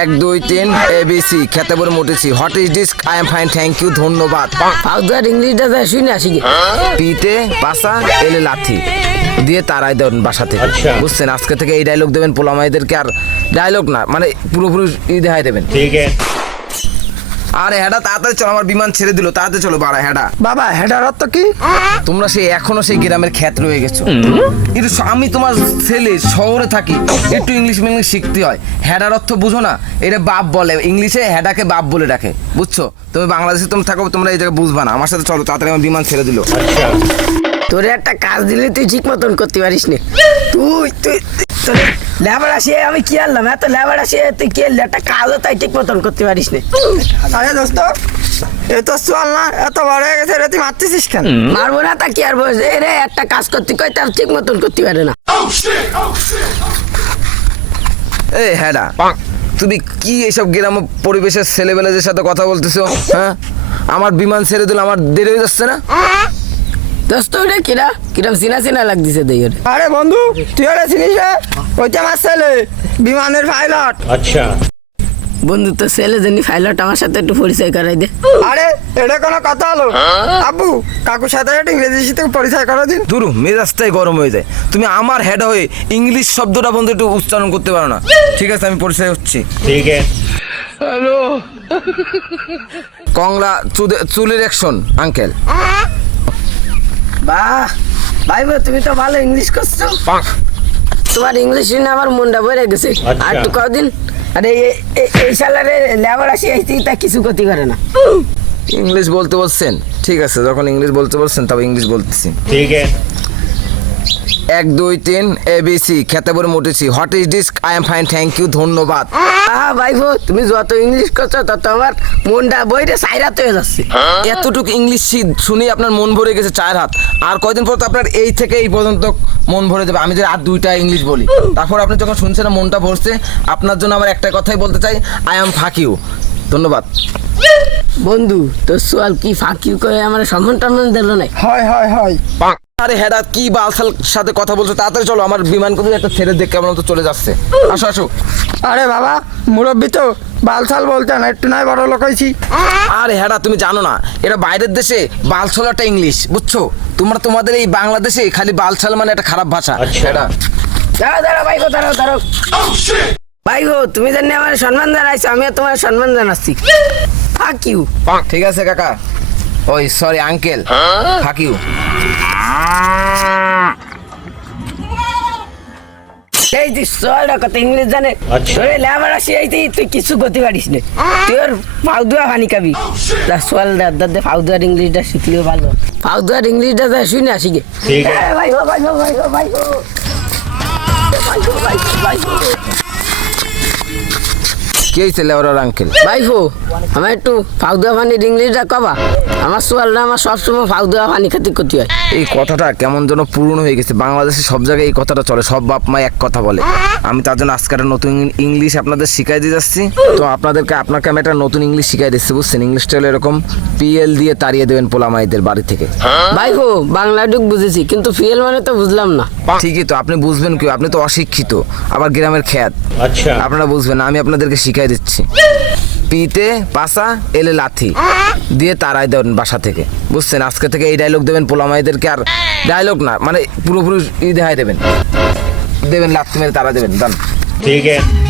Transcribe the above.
এক দুই তিন এবিসি খেতে বলে মোটেছি। What is this I am fine thank you ধন্যবাদ। ফাউজার ইংলিশটা যায় শুনে আসি পিতে পাসা এলে লাথি। দিয়ে তারাই দেন বাসা থেকে আচ্ছা। বুঝছেন? আজকে থেকে এই ডায়লগ দেবেন পোলামাইদেরকে আর ডায়লগ না মানে পুরোপুরি ই দেখাই দেবেন। ঠিক আছে। আরে হেডা তাড়াতাড়ি চলো আমার বিমান ছেড়ে দিলো তাড়াতাড়ি চলো বাড়া হেডা। বাবা হেডার অর্থ কি? তোমরা সেই এখনও সেই গ্রামের খ্যাত রয়ে গেছো। কিন্তু আমি তোমার ছেলে শহরে থাকি একটু ইংলিশ মিংলিশ শিখতে হয়। হেডার অর্থ বুঝো না এটা বাপ বলে। ইংলিশে হেডাকে বাপ বলে ডাকে বুঝছ? তুমি বাংলাদেশে তুমি থাকো তোমরা এই জায়গায় বুঝবা না। আমার সাথে চলো তাড়াতাড়ি আমার বিমান ছেড়ে দিলো। আচ্ছা। তোরে একটা কাজ দিলে তুই ঠিক মতন করতে পারিস নে। তুই তুই তোর লেবার আসিয়ে আমি কি আনলাম? এত লেবার আসিয়ে তুই কি আনলি? একটা কাজও তাই ঠিক মতন করতে পারিস নে। আরে দোস্ত এ তো চল না এত বড় হয়ে গেছে রে তুই মারতেছিস কেন? মারবো না তা কি আর এ রে একটা কাজ করতে কই তার ঠিক মতন করতে পারে না। এই হ্যাডা তুমি কি এইসব গ্রাম পরিবেশের ছেলেবেলাদের সাথে কথা বলতেছো হ্যাঁ? আমার বিমান ছেড়ে দিল আমার দেরি হয়ে যাচ্ছে না? কিরা? চিনা আরে বন্ধু চিনিস ওইটা ছেলে বিমানের আচ্ছা। ছেলে আমার সাথে একটু পরিচয় করাই দে। কোনো কথা হলো? কাকুর সাথে সাথে পরিচয় করা দিন। গরম হয়ে যায়। তুমি আমার হেড হয়ে ইংলিশ শব্দটা বন্ধু একটু উচ্চারণ করতে পারো না। ঠিক আছে আমি পরিচয় হচ্ছি। ঠিক আছে। হ্যালো কংলা চুলের অ্যাকশন আঙ্কেল বাহ। ভাই তুমি তো ভালো ইংলিশ করছ। তোমার ইংলিশ শুনে আমার মনটা বইরে গেছে। আচ্ছা। আর তো কদিন আরে এই সালারে লেবার আসি তা কিছু ক্ষতি করে না। ইংলিশ বলতে বলছেন? ঠিক আছে যখন ইংলিশ বলতে বলছেন তবে ইংলিশ বলতেছি। ঠিক আছে। এক দুই তিন এবিসি খেতে বলে মোটেছি what is this I am fine thank you ধন্যবাদ। আহা ভাই বো, তুমি যত ইংলিশ করছ তত আমার মনটা বইরে সাইরাত হয়ে যাচ্ছে। এতটুকু ইংলিশ শি- শুনেই আপনার মন ভরে গেছে চার হাত। আর কয়দিন পর তো আপনার এই থেকে এই পর্যন্ত মন ভরে যাবে। আমি যদি আর দুইটা ইংলিশ বলি। তারপর আপনি যখন শুনছেন মনটা ভরছে আপনার জন্য আমার একটা কথাই বলতে চাই আই এম ফাক ইউ ধন্যবাদ। বন্ধু তোর সোয়াল কি ফাঁকি করে? আমার সম্মান টম্মান দিল না। হয় হয় হয়। আরে হেডা কি বালসাল সাথে কথা বলছো? তাড়াতাড়ি চলো আমার বিমান কিন্তু একটা ছেড়ে দেখে কেমন তো চলে যাচ্ছে। আসো আসো। আরে বাবা মুরব্বী তো বালসাল বলতে না একটু নাই বড় লোক হয়েছি। আরে হেডা তুমি জানো না এটা বাইরের দেশে বালছল একটা ইংলিশ বুঝছ? তোমরা তোমাদের এই বাংলাদেশে খালি বালছাল মানে একটা খারাপ ভাষা আচ্ছা। হেডা। দাঁড়াও দাঁড়াও ভাই গো দাঁড়াও। দাঁড়াও ভাই গো তুমি জানি আমার সম্মান জানাইছো আমিও তোমার সম্মান জানাচ্ছি। ফাঁক ইউ ঠিক আছে কাকা। ওই সরি আঙ্কেল ফাক ইউ এই তুই সোয়ালটা কত ইংলিশ জানে? আচ্ছা। তোরে লেবার আসি এই তুই কিছু করতে পারিস না। তুই ওর ফাউদুয়া ফানি খাবি। তা সোয়ালটা দাদা ফাউদুয়ার ইংলিশটা শিখলেও ভালো। ফাউদুয়ার ইংলিশটা যা শুনে আসি গে। ঠিক আছে। এ, ভাই গো ভাই গো ভাই গো ভাই গো। ভাই গো ভাই গো ভাই গো। কে হয়েছে লেবরার আঙ্কেল ভাইফু আমার একটু ফাউদুয়া পানির ইংলিশটা কবা? আমার সোয়ালটা আমার সবসময় ফাউদুয়া পানি খেতে করতে হয়। এই কথাটা কেমন যেন পুরনো হয়ে গেছে। বাংলাদেশে সব জায়গায় এই কথাটা চলে সব বাপ মা এক কথা বলে। আমি তার জন্য আজকে নতুন ইংলিশ আপনাদের শিখাই দিয়ে যাচ্ছি। তো আপনাদেরকে আপনাকে আমি একটা নতুন ইংলিশ শিখাই দিচ্ছি বুঝছেন? ইংলিশটা হলো এরকম পিএল দিয়ে তাড়িয়ে দেবেন পোলামাইদের বাড়ি থেকে। ভাইফু বাংলাটুক বুঝেছি কিন্তু পিএল মানে তো বুঝলাম না। ঠিকই তো আপনি বুঝবেন কি আপনি তো অশিক্ষিত আবার গ্রামের খ্যাত। আচ্ছা। আপনারা বুঝবেন আমি আপনাদেরকে শিখাই শিখাই দিচ্ছি। পিতে পাসা এলে লাথি। দিয়ে তারাই দেবেন বাসা থেকে। বুঝছেন? আজকে থেকে এই ডায়লগ দেবেন পোলামাইদেরকে আর ডায়লগ না মানে পুরোপুরি ই দেখাই দেবেন। দেবেন লাথি মেরে তারা দেবেন দান ঠিক আছে।